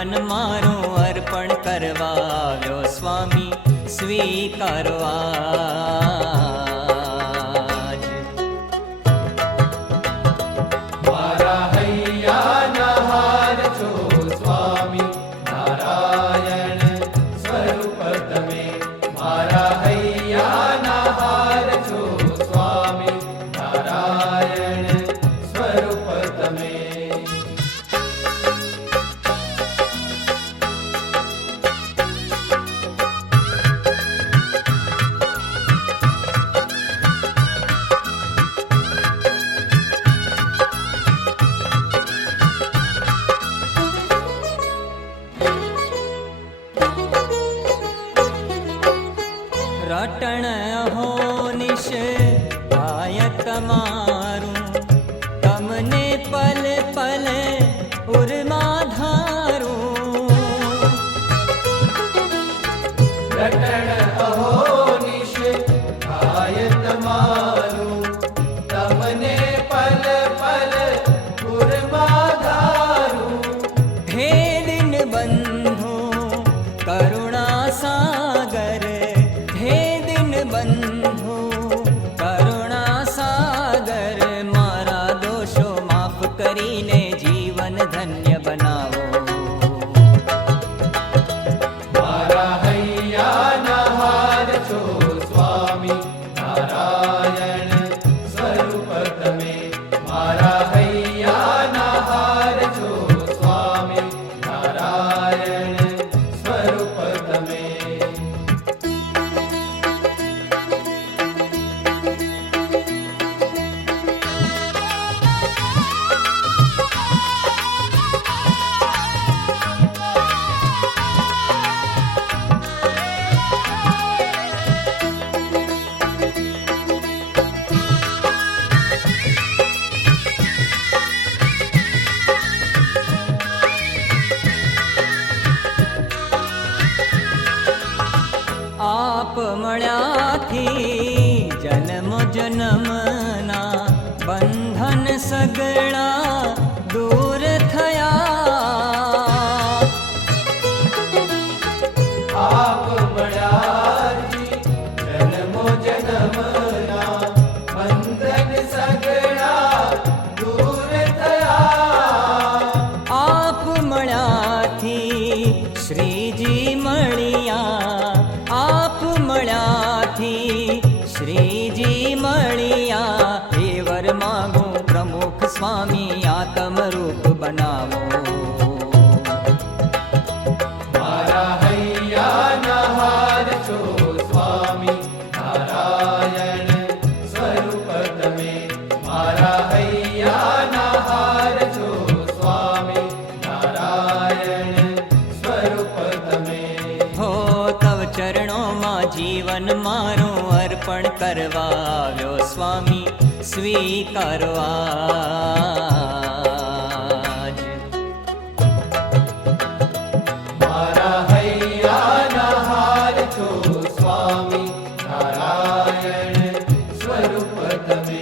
જીવન મારો અર્પણ કરવા આવ્યો સ્વામી સ્વીકારવા. रटण हो निश आयतमा मन धन्य बनाओ મળ્યાથી જન્મ જન્મના બંધન સગળા રૂપ બનાવો મારા ચરણોમાં જીવન મારું અર્પણ કરવા આવ્યો સ્વામી સ્વીકારવા स्वरूपतमे